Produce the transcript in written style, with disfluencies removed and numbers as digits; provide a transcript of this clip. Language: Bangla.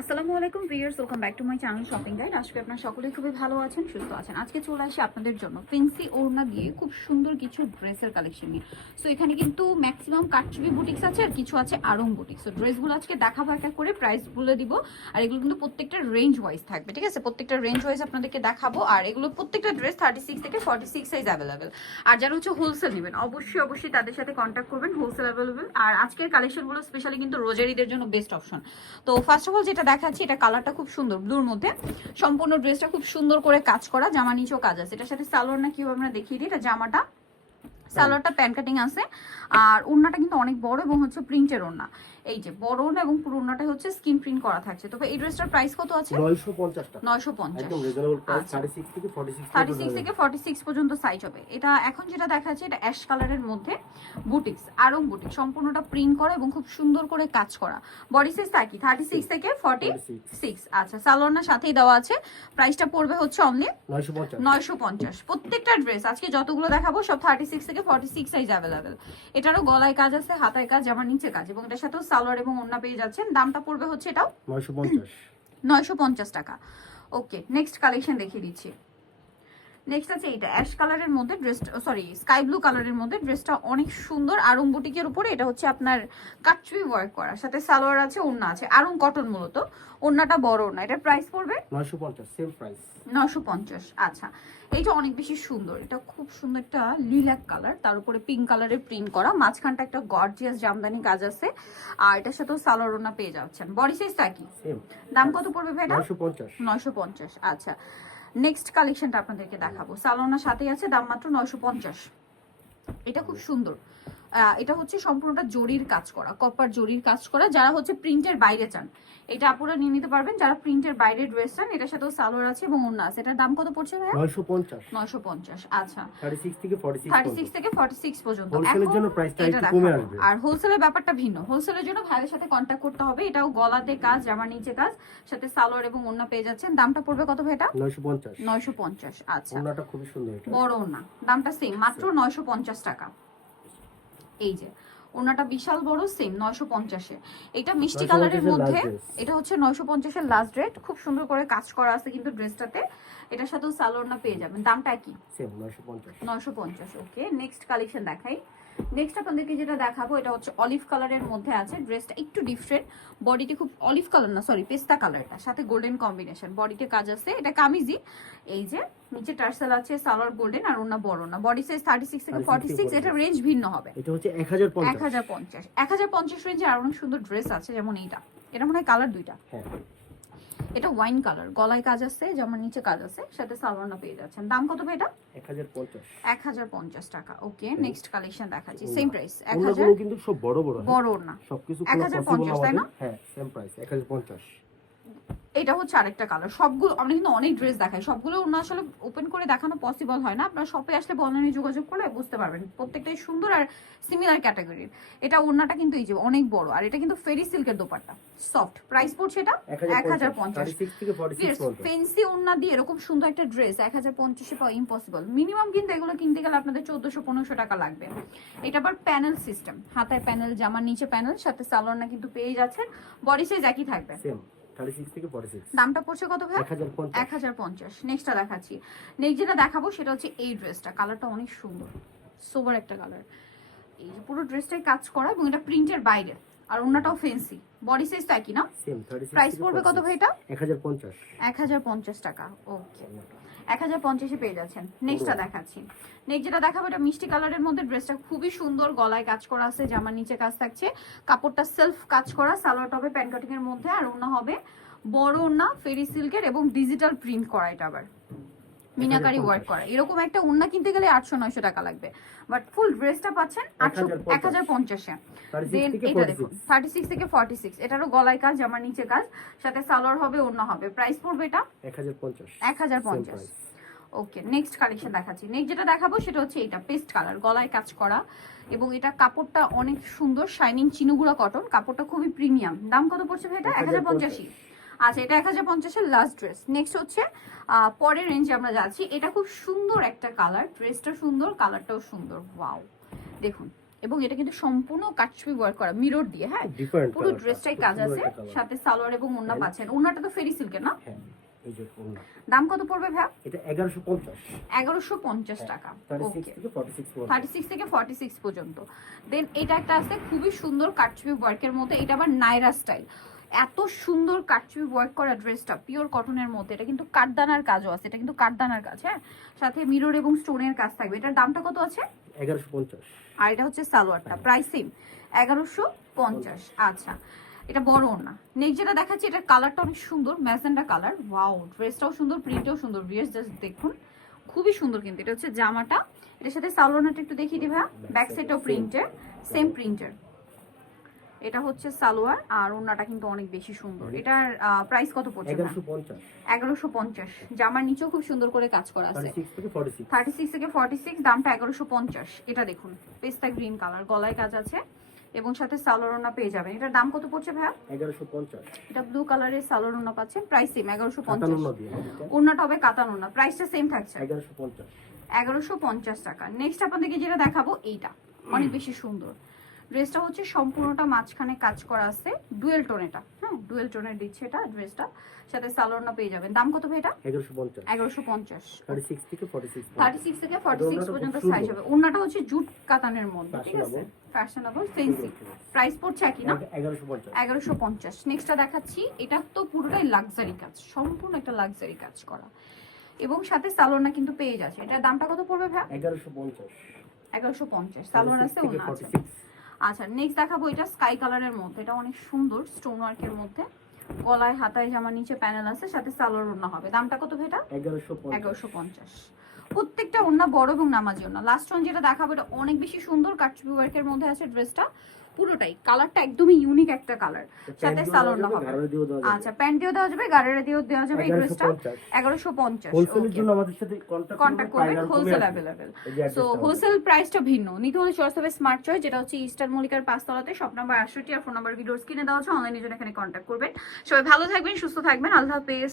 আসসালামু আলাইকুম viewers, welcome back to my channel shopping guide. আজকে আপনারা সকলেই খুবই ভালো আছেন, সুস্থ আছেন। আজকে চলে আসি আপনাদের জন্য ফেন্সি ওড়না দিয়ে খুব সুন্দর কিছু ড্রেসের কালেকশন নিয়ে। সো এখানে কিন্তু ম্যাক্সিমাম কাটছবি বুটিক্স আছে আর কিছু আছে আরং বুটিক্স। সো ড্রেসগুলো আজকে দেখাবো একটা করে, প্রাইস বলে দিব। আর এগুলো কিন্তু প্রত্যেকটা রেঞ্জ ওয়াইজ থাকবে, ঠিক আছে? প্রত্যেকটা রেঞ্জ ওয়াইজ আপনাদেরকে দেখাবো। আর এগুলো প্রত্যেকটা ড্রেস 36 থেকে 46 সাইজ অ্যাভেলেবেল। আর যারা হচ্ছে হোলসেল নেবেন অবশ্যই তাদের সাথে কন্ট্যাক্ট করবেন, হোলসেল অ্যাভেলেবেল। আর আজকের কালেকশনগুলো স্পেশালি কিন্তু রোজারিদের জন্য বেস্ট অপশন। তো ফার্স্ট অফ অল যেটা দেখাচ্ছি, এটা কালারটা খুব সুন্দর, ব্লুর মধ্যে। সম্পূর্ণ ড্রেসটা খুব সুন্দর করে কাজ করা, জামা নিচেও কাজ আছে। এটার সাথে সালোয়ার না কিভাবে আমরা দেখিয়ে দিই। এটা জামাটা সালোয়ারটা প্যান্ট কাটিং আছে, আর ওড়নাটা কিন্তু অনেক বড় এবং হচ্ছে প্রিন্টের ওড়না। এই যে বড় ওড়না এবং পুরো ওড়নাটা হচ্ছে স্কিন প্রিন্ট করা থাকছে। তবে এই ড্রেসটার প্রাইস কত আছে? 950 টাকা। 950, একদম রিজনেবল প্রাইস। 36 থেকে 46 পর্যন্ত সাইজ হবে। এটা এখন যেটা দেখাচ্ছে, এটা অ্যাশ কালারের মধ্যে বুটিক্স, আরং বুটিক্স, সম্পূর্ণটা প্রিন্ট করা এবং খুব সুন্দর করে কাজ করা। বডি সাইজ কি 36 থেকে 46? আচ্ছা, সালোয়ারনার সাথেই দেওয়া আছে। প্রাইসটা পড়বে হচ্ছে অনলি 950। প্রত্যেকটা ড্রেস আজকে যতগুলো দেখাবো সব 36 থেকে 46 সাইজ অ্যাভেলেবেল। এটারও গলায় কাজ আছে, হাতায় কাজ, জামার নিচে কাজ, এবং এটার সাথেও সালোয়ার এবং ওড়না পেয়ে যাচ্ছেন। দামটা পড়বে হচ্ছে এটাও 950 টাকা। ওকে, নেক্সট কালেকশন দেখিয়ে দিচ্ছি। নেক্সট আছে এটা অ্যাশ কালারের মধ্যে ড্রেসটা, সরি স্কাই ব্লু কালারের মধ্যে ড্রেসটা অনেক সুন্দর। আরং বুটিকের উপরে এটা হচ্ছে আপনার কাটচুই ওয়ার্ক করা, সাথে সালোয়ার আছে, ওড়না আছে, আরং কটন মূলত। ওড়নাটা বড় ওড়না। এটার প্রাইস পড়বে 950, সেম প্রাইস 950। আচ্ছা, এইটা অনেক বেশি সুন্দর। এটা খুব সুন্দর একটা লিলাক কালার, তার উপরে পিঙ্ক কালারের প্রিন্ট করা, মাঝখানটা একটা গর্জিয়াস জামদানি কাজ আছে। আর এটার সাথেও সালোয়ার ওড়না পেয়ে যাচ্ছেন। বডি সাইজটা কি? সেম। দাম কত পড়বে ভাই? 950। 950। আচ্ছা, নেক্সট কালেকশনটা আপনাদেরকে দেখাবো। সালোয়ারের সাথেই আছে, দাম মাত্র 950। এটা খুব সুন্দর। এটা হচ্ছে সম্পূর্ণটা জরির কাজ করা, কপার জরির কাজ করা। যারা হচ্ছে প্রিন্টের বাইরে চান, এটা আপনারা নিয়ে নিতে পারবেন। যারা প্রিন্টের বাইরে ড্রেস চান, এটার সাথেও সালোয়ার আছে এবং ওড়না আছে। এটার দাম কত পড়ছে ভাই? 950। 950। আচ্ছা, 36 থেকে 36 থেকে 46 পর্যন্ত। হোলসেলের জন্য প্রাইসটা একটু কমে আসবে। আর হোলসেলের ব্যাপারটা ভিন্ন। হোলসেলের জন্য ভাইয়ের সাথে কন্ট্যাক্ট করতে হবে। এটাও গলাতে কাজ, জামার নিচে কাজ, সাথে সালোয়ার এবং ওড়না পেয়ে যাচ্ছেন। দামটা পড়বে কত ভাই এটা? 950। 950। আচ্ছা, ওড়নাটা খুবই সুন্দর। এটা বড় ওড়না, দামটা সেম, মাত্র 950 টাকা। এই যে ওড়নাটা বিশাল বড়, সেম 950-এ। এটা মিষ্টি কালারের মধ্যে, এটা হচ্ছে 950-এর লাস্ট রেট। খুব সুন্দর করে কাজ করা আছে কিন্তু ড্রেসটাতে। এটার সাথেও সালোয়ার পেয়ে যাবেন। দামটা কি? সেম 950। 950। ওকে, নেক্সট কালেকশন দেখাই। নেক্সট আপনাদেরকে যেটা দেখাবো, এটা হচ্ছে অলিভ কালারের মধ্যে আছে। ড্রেসটা একটু ডিফারেন্ট, বডিতে খুব অলিভ কালার না, সরি পেস্তা কালারটা, সাথে গোল্ডেন কম্বিনেশন। বডিতে কাজ আছে, এটা কামিজি। এই যে নিচে টার্সেল আছে, সালোয়ার গোল্ডেন আর ওড়না বড় না। বডি সাইজ 36 থেকে 46। এটা রেঞ্জ ভিন্ন হবে। এটা হচ্ছে 1050। 1050 রেঞ্জে আর অনেক সুন্দর ড্রেস আছে, যেমন এইটা। এটা মনে হয় কালার দুইটা। হ্যাঁ, এটা ওয়াইন কালার, গলায় কাজ আছে, যেমন নিচে কাজ আছে, সাথে সালোয়ার পেয়ে যাচ্ছেন। দাম কত ভাই এটা? 1050। 1050 টাকা। ওকে, নেক্সট কালেকশন দেখাচ্ছি, সেম প্রাইস 1000। ওগুলো কিন্তু সব বড় বড়, বড় না, সবকিছু 1050 তাই না? হ্যাঁ, সেম প্রাইস 1050। এটা হচ্ছে আরেকটা কালার। সবগুলো আমরা কিন্তু অনেক ড্রেস দেখাই, সবগুলো ওনা আসলে ওপেন করে দেখানো পসিবল হয় না। আপনারা শপে আসলে অনলাইনে যোগাযোগ করলে বুঝতে পারবেন, প্রত্যেকটাই সুন্দর আর সিমিলার ক্যাটাগরির। এটা ওড়নাটা কিন্তু এই যে অনেক বড়, আর এটা কিন্তু ফেরি সিল্কের দোপাট্টা, সফট। প্রাইস পড়ছে এটা 1050। 36 থেকে 46 পর্যন্ত। ফেন্সি ওড়না দিয়ে এরকম সুন্দর একটা ড্রেস 1050-এ পাওয়া ইম্পসিবল। মিনিমাম কিন্তু এগুলো কিনতে গেলে আপনাদের 1400-1500 টাকা লাগবে। এটা আবার প্যানেল সিস্টেম, হাতায় প্যানেল, জামার নিচে প্যানেল, সাথে সালোয়ার কিন্তু পেয়ে যাচ্ছেন। বডি সাইজ একই থাকবে, সেম 36 থেকে 46। দামটা পড়ছে কত ভাই? 1050। 1050। নেক্সটটা দেখাচ্ছি। নেক্সট যেটা দেখাবো সেটা হচ্ছে এই ড্রেসটা। কালারটা অনেক সুন্দর, সোবার একটা কালার। এই যে পুরো ড্রেসটাই কাজ করা এবং এটা প্রিন্টের বাইরে, আর ওড়নাটাও ফেন্সি। বডি সাইজ তো একই না? সেম 36। প্রাইস পড়বে কত ভাই এটা? 1050। 1050 টাকা। ওকে, 1050-এ পেয়ে যাচ্ছেন। নেক্সটটা দেখাচ্ছি। নেক্সট যেটা দেখাবো, এটা মিষ্টি কালারের মধ্যে। ড্রেসটা খুবই সুন্দর, গলায় কাজ করা আছে, জামার নিচে কাজ থাকছে, কাপড়টা সেলফ কাজ করা, সালোয়ার টপে প্যান্ট কাটিং এর মধ্যে, আর ওড়না হবে বড় ওড়না ফেরি সিল্কের এবং ডিজিটাল প্রিন্ট করা। এটা আবার মিনাকারি ওয়ার্ক করা। এরকম একটা ওড়না কিনতে গেলে 800-900 টাকা লাগবে, বাট ফুল ড্রেসটা পাচ্ছেন 1050-এ। দেন এটা দেখুন 36 থেকে 46। এটারও গলায় কাজ, জামার নিচে কাজ, সাথে সালোয়ার হবে, ওড়না হবে। প্রাইস পড়বে এটা 1050। 1050। ওকে, নেক্সট কালেকশন দেখাচ্ছি। নেক্সট যেটা দেখাবো সেটা হচ্ছে এটা পেস্ট কালার, গলায় কাজ করা, এবং এটা কাপড়টা অনেক সুন্দর, শাইনিং চিনুগুড়া কটন, কাপড়টা খুবই প্রিমিয়াম। দাম কত পড়ছে ভাই এটা? 1050। আচ্ছা, এটা 1050-এর লাস্ট ড্রেস। নেক্সট হচ্ছে পরের রেঞ্জে আমরা যাচ্ছি। এটা খুব সুন্দর একটা কালার, ড্রেসটা সুন্দর, কালারটাও সুন্দর। ওয়াও, দেখুন এবং এটা কিন্তু সম্পূর্ণ কাটছবি ওয়ার্ক করা মিরর দিয়ে, হ্যাঁ ডিফারেন্ট পুরো ড্রেসটাই কাজ আছে, সাথে সালোয়ার এবং ওড়না পাচ্ছেন। ওড়নাটা তো ফেরি সিল্কের না? হ্যাঁ এই যে ওড়না। দাম কত পড়বে ভাই? এটা 1150 1150 টাকা। 36 ওকে, থেকে 46 পর্যন্ত। 36 থেকে 46 পর্যন্ত। দেন এটা একটা আছে খুবই সুন্দর কাটছবি ওয়ার্কের মধ্যে, এটা আবার নাইরা স্টাইল। এত সুন্দর কাটছবি ওয়ার্ক করা ড্রেসটা পিওর কটনের মধ্যে, এটা কিন্তু কাঠদানার কাজও আছে, এটা কিন্তু কাঠদানার কাজ, হ্যাঁ সাথে মিরর এবং স্টোনের কাজ থাকবে। এটার দামটা কত আছে? 1150। আর এটা হচ্ছে সালোয়ারটা, প্রাইস সেম 1150। আচ্ছা, এটা বড় না। নেক্সট যেটা দেখাচ্ছি, এটার কালারটা অনেক সুন্দর, ম্যাজেন্ডা কালার। ওয়াও, ড্রেসটাও সুন্দর, প্রিন্টটাও সুন্দর। ভিউয়ার্স জাস্ট দেখুন, খুবই সুন্দর কিন্তু। এটা হচ্ছে জামাটা, এটার সাথে সালোয়ারটা একটু দেখিয়ে দিই ভাই। ব্যাক সাইডটাও প্রিন্টের, সেম প্রিন্টের। এটা হচ্ছে সালোয়ার, আর ওড়নাটা কিন্তু অনেক বেশি সুন্দর। এটার প্রাইস কত পড়ছে? 1150। 1150। জামার নিচেও খুব সুন্দর করে কাজ করা আছে। 36 থেকে 46। 36 থেকে 46, দামটা 1150। এটা দেখুন, পেস্তা গ্রিন কালার, গলায় কাজ আছে এবং সাথে সালোয়ার ওড়না পেয়ে যাবেন। এটার দাম কত পড়ছে ভাইয়া? 1150। এটা ব্লু কালারের সালোয়ার ওড়না পাচ্ছেন, প্রাইস সেম 1150। ওড়না দিয়ে এটা ওড়নাটা হবে কাতান ওড়না, প্রাইসটা সেম থাকছে 1150। 1150 টাকা। নেক্সট আপনাদেরকে যেটা দেখাবো, এইটা অনেক বেশি সুন্দর। ড্রেসটা হচ্ছে সম্পূর্ণটা মাঝখানে কাজ করা আছে, ডুয়েল টোন। এটা হ্যাঁ ডুয়েল টোনের দিচ্ছে এটা ড্রেসটা, সাথে সালোয়ারটা পেয়ে যাবেন। দাম কত ভাই এটা? 1150। 1150। 36 থেকে 46। 36 থেকে 46 পর্যন্ত সাইজ হবে। ওড়নাটা হচ্ছে জুট কাতানের মধ্যে, ঠিক আছে, ফ্যাশনেবল ফেন্সি। প্রাইস পড়ছে একই না? 1150। 1150। নেক্সটটা দেখাচ্ছি, এটা তো পুরোটাই লাক্সারি কাজ, সম্পূর্ণ একটা লাক্সারি কাজ করা এবং সাথে সালোয়ারটা কিন্তু পেয়ে যাচ্ছে। এটার দামটা কত পড়বে ভাই? 1150। 1150। সালোয়ার আছে, ওড়না আছে। আচ্ছা, নেক্সট দেখাবো, এটা স্কাই কালারের মধ্যে, এটা অনেক সুন্দর স্টোন ওয়ার্কের মধ্যে, গলায় হাতায় জামার নিচে প্যানেল আছে, সাথে সালোয়ার ওড়না হবে। দামটা কত ভাই এটা? 1150। প্রত্যেকটা ওড়না বড় এবং নামাজি ওড়না। লাস্ট ওয়ান যেটা দেখাবো, এটা অনেক বেশি সুন্দর কাটছবি ওয়ার্কের মধ্যে আছে ড্রেসটা, পুরোটাই কালারটা একদমই ইউনিক একটা কালার, সাথে সালোয়ার হবে। আচ্ছা, প্যান্ট দিয়েও দেওয়া যাবে, গাড়িরে দিয়েও দেওয়া যাবে। এই ড্রেসটা 1150। হোলসেলের জন্য আমাদের সাথে কন্টাক্ট করবেন, হোলসেল अवेलेबल। সো হোলসেল প্রাইসটা ভিন্ন। নিতে হলে চয়েস হবে স্মার্ট চয়েস, যেটা হচ্ছে ইস্টার মল্লিকার 5 তলাতে, শপ নাম্বার 68 আর ফোন নাম্বার ভিডিওর স্ক্রিনে দেওয়া আছে। অনলাইনে জন্য এখানে কন্টাক্ট করবেন। সবাই ভালো থাকবেন, সুস্থ থাকবেন, আল্লাহ হাফেজ।